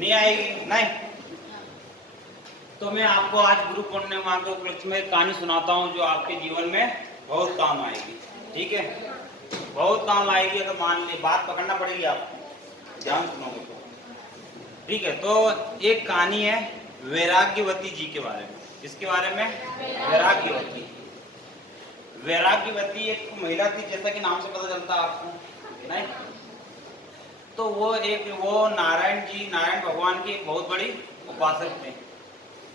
नहीं आएगी, नहीं। तो मैं आपको आज गुरु पूर्णिमा के उपलक्ष्य में एक कहानी सुनाता हूँ जो आपके जीवन में बहुत काम आएगी। ठीक है, बहुत काम आएगी। अगर मान ली बात पकड़ना पड़ेगी, आपको ध्यान सुनोगे तो। ठीक है, तो एक कहानी है वैराग्यवती जी के बारे में। किसके बारे में? वैराग्यवती। वैराग्यवती एक महिला थी, जैसा कि नाम से पता चलता है आपको, नहीं? तो वो नारायण भगवान की बहुत बड़ी उपासक थे।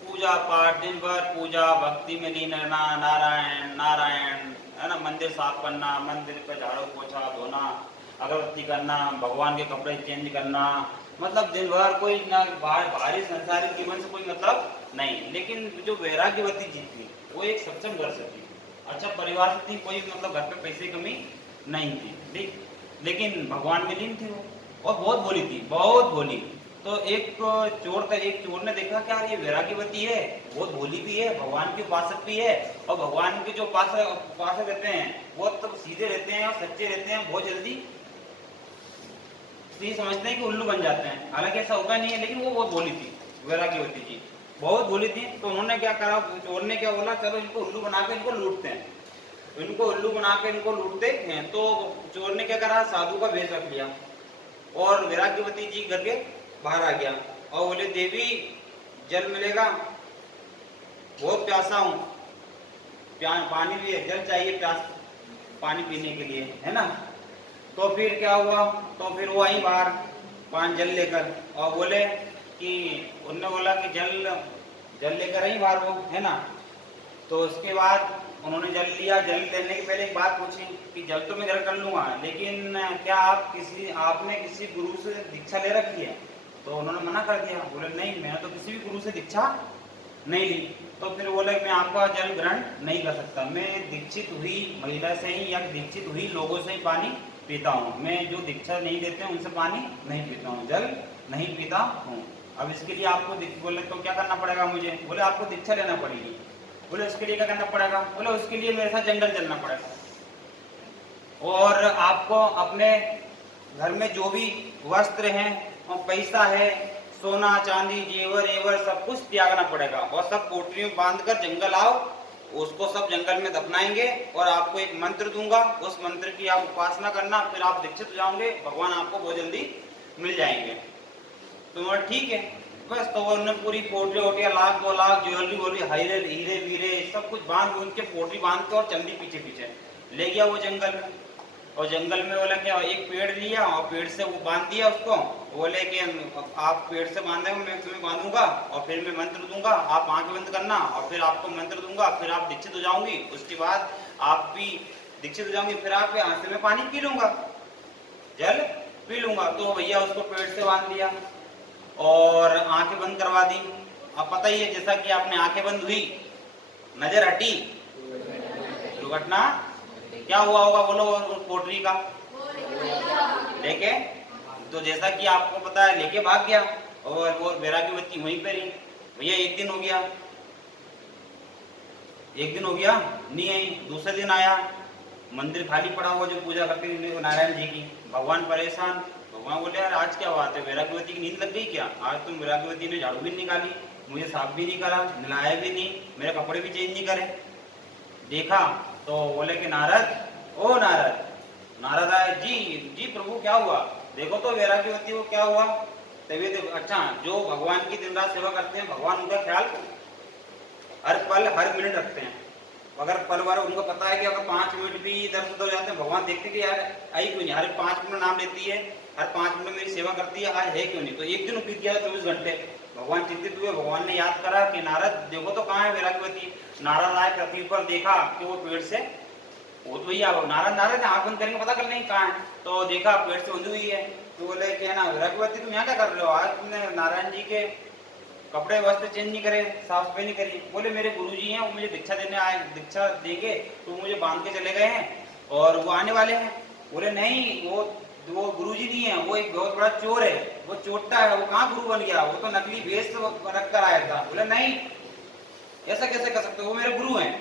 पूजा पाठ, दिन भर पूजा भक्ति में लीन रहना, नारायण नारायण, है ना। मंदिर साफ करना, मंदिर पे झाड़ू पोछा धोना, अगरबत्ती करना, भगवान के कपड़े चेंज करना, मतलब दिन भर कोई ना भारी संसारिक जीवन से कोई मतलब नहीं। लेकिन जो वैराग्यवती जी थी वो एक सक्षम घर से थी, अच्छा परिवार से थी, कोई मतलब घर पे पैसे की कमी नहीं थी, ठीक। लेकिन भगवान में लीन थी वो, और बहुत भोली थी, बहुत भोली। तो एक चोर ने देखा कि यार ये वैराग्यवती है, बहुत भोली भी है, भगवान के उपासक भी है, और भगवान के जो उपासक रहते हैं वो तो सीधे रहते हैं और सच्चे रहते हैं, बहुत जल्दी ये समझते हैं कि उल्लू बन जाते हैं। हालांकि ऐसा होता नहीं है, लेकिन वो बहुत भोली थी, वैराग्यवती जी बहुत भोली थी। तो उन्होंने क्या करा, चोर ने क्या बोला, चलो इनको उल्लू बना के इनको लूटते हैं। इनको उल्लू बना के इनको लूटते हैं। तो चोर ने क्या करा, साधु का भेष रख लिया और वैराग्यवती जी घर के बाहर आ गया और बोले, देवी जल मिलेगा, बहुत प्यासा हूँ, पानी भी है, जल चाहिए, प्यास पानी पीने के लिए, है ना। तो फिर क्या हुआ, तो फिर वो आई बाहर पान जल लेकर और बोले कि उन्होंने बोला कि जल लेकर आई बाहर वो, है ना। तो उसके बाद उन्होंने जल लिया। जल लेने के पहले एक बात पूछी कि जल तो मैं घर कर लूंगा, लेकिन क्या आपने किसी गुरु से दीक्षा ले रखी है? तो उन्होंने मना कर दिया, बोले नहीं, मैंने तो किसी भी गुरु से दीक्षा नहीं ली। तो फिर बोले मैं आपका जल ग्रहण नहीं कर सकता, मैं दीक्षित हुई महिला से ही या दीक्षित हुई लोगों से ही पानी पीता हूँ, मैं जो दीक्षा नहीं देते हैं उनसे पानी नहीं पीता हूँ, जल नहीं पीता हूँ। अब इसके लिए आपको बोले तो क्या करना पड़ेगा मुझे? बोले आपको दीक्षा लेना पड़ेगी। बोले उसके लिए क्या करना पड़ेगा? बोले उसके लिए मेरे साथ जंगल चलना पड़ेगा और आपको अपने घर में जो भी वस्त्र हैं और पैसा है, सोना चांदी जेवर एवर सब कुछ त्यागना पड़ेगा और सब पोटलियों में बांधकर जंगल आओ, उसको सब जंगल में दफनाएंगे और आपको एक मंत्र दूंगा, उस मंत्र की आप उपासना करना, फिर आप दीक्षित हो जाओगे, भगवान आपको बहुत जल्दी मिल जाएंगे। तो ठीक है, बस। तो उन्होंने पूरी पोटली वोटियाँ, लाख 2 लाख ज्वेलरी वोलरी, हीरे हीरे वीरे सब कुछ बांध उनके पोटली बांध के और चल दी पीछे पीछे, ले गया वो जंगल में। और जंगल में बोला क्या, एक पेड़ लिया और पेड़ से वो बांध दिया उसको। बोले कि आप पेड़ से बांधे हो, मैं तुम्हें बांधूंगा और फिर मैं मंत्र दूंगा, आप आंखें बंद करना और फिर आपको मंत्र दूंगा, फिर आप दीक्षित हो जाऊंगी, उसके बाद आप भी दीक्षित हो जाऊंगी, फिर आप यहाँ से मैं पानी पी लूंगा, जल पी लूंगा। तो भैया उसको पेड़ से बांध दिया और आंखें बंद करवा दी। अब पता ही है, जैसा कि आपने आंखें बंद हुई, नजर हटी, दुर्घटना क्या हुआ होगा, बोलो पोटरी का लेके। तो जैसा कि आपको पता है, लेके भाग गया और वो वैराग्यवती वहीं पर ही। भैया एक दिन हो गया नहीं आई, दूसरे दिन आया, मंदिर खाली पड़ा हुआ जो पूजा करते हैं नारायण जी की। भगवान परेशान, भगवान बोले यार आज क्या बात है, वैराग्यवती की नींद लग गई क्या? आज तुम वैराग्यवती ने झाड़ू भी नहीं निकाली, मुझे साफ भी नहीं करा, नलाया भी नहीं, मेरे कपड़े भी चेंज नहीं करे। देखा तो बोले कि नारद, ओ नारद। नारद आए, जी जी प्रभु क्या हुआ? देखो तो वैराग्यवती को क्या हुआ, तबीयत अच्छा। जो भगवान की दिन रात सेवा करते हैं, भगवान उनका ख्याल हर पल हर मिनट रखते हैं। अगर पल भर उनको पता है कि अगर 5 मिनट भी इधर से उधर हो जाते हैं, भगवान देखते कि यार आई क्यों नहीं, हर 5 मिनट नाम लेती है, हर 5 मिनट मेरी सेवा करती है, आज है क्यों नहीं। तो एक दिन बीत गया 24 घंटे, भगवान चिंतित हुए, भगवान ने याद करा कि नारद देखो तो कहाँ है वैराग्यवती। नारद आए, पृथ्वी पर देखा कि वो पेड़ से, वो तो भैया नारद नारद आंख बंद करेंगे पता कर लेंगे कहाँ है। तो देखा पेड़ से बंधी हुई है। तो बोले कि है ना वैराग्यवती तुम यहाँ क्या कर रहे हो, आज तुमने नारायण जी के कपड़े वस्त्र चेंज नहीं करे, साफ सफाई नहीं करी। बोले मेरे गुरुजी हैं, वो मुझे दीक्षा देने आए, दीक्षा देंगे तो मुझे बांध के चले गए हैं और वो आने वाले हैं। बोले नहीं, वो गुरुजी नहीं है, वो एक बहुत बड़ा चोर है, वो चोरता है, वो कहाँ गुरु बन गया, वो तो नकली भेष रख कर आया था। बोले नहीं, ऐसा कैसे कर सकते हो, वो मेरे गुरु हैं।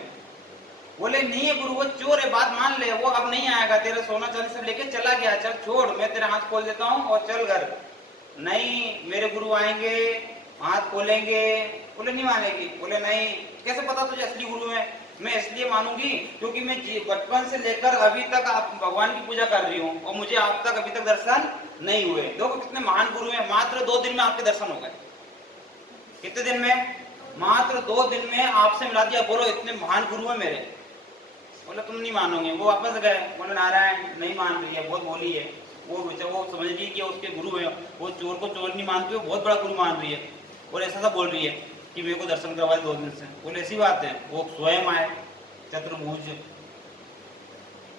बोले नहीं है गुरु, वो चोर है, बात मान ले, वो अब नहीं आएगा, तेरा सोना चांदी सब लेके चला गया, चल छोड़, मैं तेरे हाथ खोल देता हूँ और चल घर। नहीं मेरे गुरु आएंगे, हाथ खोलेंगे। बोले नहीं मानेगी। बोले नहीं, कैसे पता तुझे असली गुरु है? मैं इसलिए मानूंगी क्योंकि मैं बचपन से लेकर अभी तक आप भगवान की पूजा कर रही हूँ और मुझे आप तक अभी तक दर्शन नहीं हुए। देखो कितने महान गुरु हैं, मात्र 2 दिन में आपके दर्शन हो गए। कितने दिन में? मात्र 2 दिन में आपसे मिला दिया। बोलो इतने महान गुरु है मेरे। बोले तुम नहीं मानोगे। वो वापस गए। बोले नारायण नहीं मान रही है, बहुत बोली है। वो समझ रही कि उसके गुरु है, वो चोर को चोर नहीं मानती, वो बहुत बड़ा गुरु मान रही है और ऐसा सब बोल रही है कि मेरे को दर्शन करवाए 2 दिन से। बोले ऐसी बात है। वो स्वयं आए, चतुर्भुज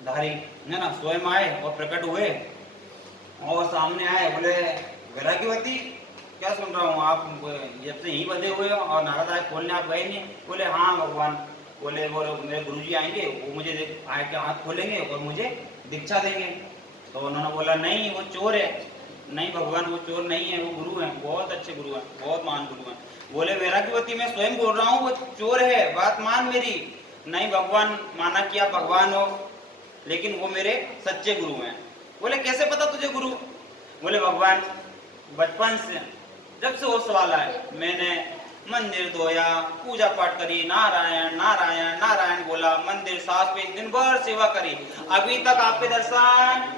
धारी है ना, स्वयं आए और प्रकट हुए और सामने आए। बोले वैराग्यवती क्या सुन रहा हूँ, आप जब से यहीं बंधे हुए हो और नारद आए खोलने, आप गए नहीं? बोले हाँ भगवान। बोले वो मेरे गुरुजी आएंगे, वो मुझे आए के हाथ खोलेंगे और मुझे दीक्षा देंगे। तो उन्होंने बोला नहीं वो चोर है। नहीं भगवान वो चोर नहीं है, वो गुरु है, बहुत अच्छे गुरु हैं, बहुत महान गुरु हैं। बोले वैराग्यवती मैं स्वयं बोल रहा हूँ वो चोर है, बात मान मेरी। नहीं भगवान, माना कि आप भगवान हो लेकिन वो मेरे सच्चे गुरु हैं। बोले कैसे पता तुझे गुरु? बोले भगवान बचपन से जब से वो सवाल आए मैंने मंदिर धोया, पूजा पाठ करी, नारायण नारायण नारायण बोला, मंदिर साफ पे दिन भर सेवा करी, अभी तक आपके दर्शन।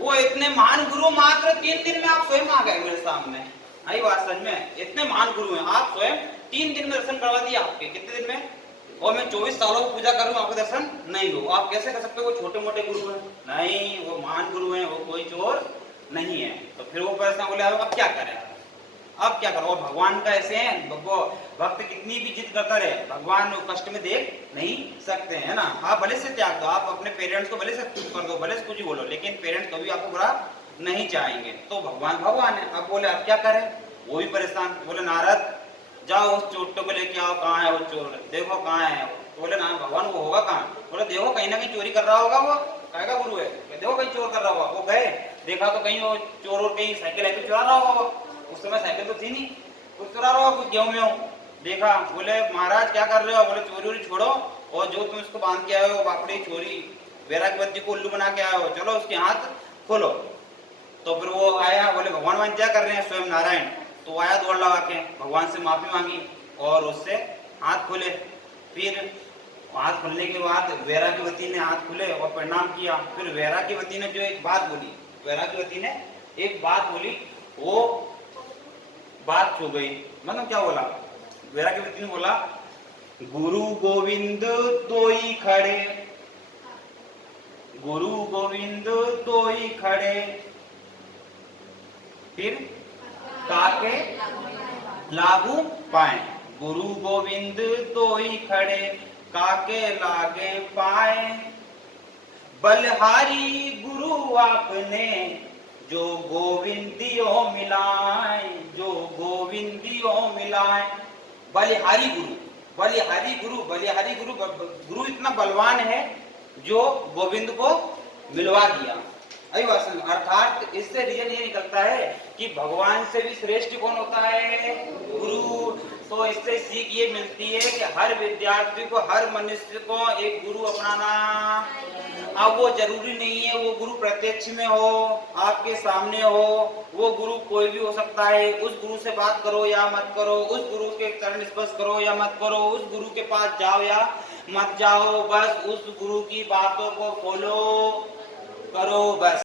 वो इतने महान गुरु मात्र 3 दिन में आप स्वयं आ गए मेरे सामने। आई बात समझ में? इतने महान गुरु हैं, आप स्वयं 3 दिन में दर्शन करवा दिए आपके। कितने दिन में? और मैं 24 सालों की पूजा करूं, आपके दर्शन नहीं हो। आप कैसे कर सकते हो? वो छोटे मोटे गुरु हैं? नहीं, वो महान गुरु हैं, वो कोई चोर नहीं है। तो फिर वो परेशान बोले अब क्या करें, अब क्या करो? भगवान का ऐसे है, भक्त कितनी भी जिद करता रहे भगवान कष्ट में देख नहीं सकते है ना। आप भले से त्याग दो, आप अपने पेरेंट्स को भले से चुप कर दो, भले से कुछ ही बोलो, लेकिन पेरेंट्स कभी आपको बुरा नहीं चाहेंगे। तो भगवान भगवान है। अब बोले अब क्या करें? वो भी परेशान। बोले नारद जाओ उस चोर को लेके आओ, कहाँ है वो चोर, देखो कहाँ है। बोले ना भगवान वो होगा कहाँ? बोले देखो कहीं ना कहीं चोरी कर रहा होगा, वो कहेगा गुरु है, देखो कहीं चोर कर रहा होगा। वो गए, देखा तो कहीं वो चोर और कहीं साइकिल चुरा रहा होगा। उस समय साइकिल तो थी नहीं, कुछ चुरा रहा हो, कुछ गेहूं में हो। देखा, बोले महाराज क्या कर रहे हो? बोले चोरी वोरी छोड़ो और जो तुम इसको बांध के आए हो बापड़ी छोरी वैराग्यवती को उल्लू बना के आए हो, चलो उसके हाथ खोलो। तो फिर वो आया। बोले भगवान क्या कर रहे हैं? स्वयं नारायण। तो आया दौड़ लगा के, भगवान से माफी मांगी और उससे हाथ खोले। फिर हाथ खोलने के बाद वैराग्यवती ने हाथ खोले और प्रणाम किया। फिर वैराग्यवती ने जो एक बात बोली, वैराग्यवती ने एक बात बोली, वो बात छू गई। मतलब क्या बोला? वैराग्यवती ने बोला गुरु गोविंद तो ही खड़े, गुरु गोविंद तो ही खड़े, फिर काके लागू पाए। गुरु गोविंद तो ही खड़े, काके लागे पाए। बलहारी गुरु आपने जो गोविंदियों मिलाए, जो गोविंदियों मिलाए। बलिहारी गुरु, बलिहारी गुरु, बलिहारी गुरु, गुरु इतना बलवान है जो गोविंद को मिलवा दिया। अर्थात इससे रीजन ये निकलता है कि भगवान से भी श्रेष्ठ कौन होता है? गुरु। तो इससे सीख ये मिलती है कि हर विद्यार्थी को, हर मनुष्य को एक गुरु अपनाना। अब वो जरूरी नहीं है वो गुरु प्रत्यक्ष में हो, आपके सामने हो, वो गुरु कोई भी हो सकता है। उस गुरु से बात करो या मत करो, उस गुरु के चरण स्पर्श करो या मत करो, उस गुरु के पास जाओ या मत जाओ, बस उस गुरु की बातों को फॉलो करो बस।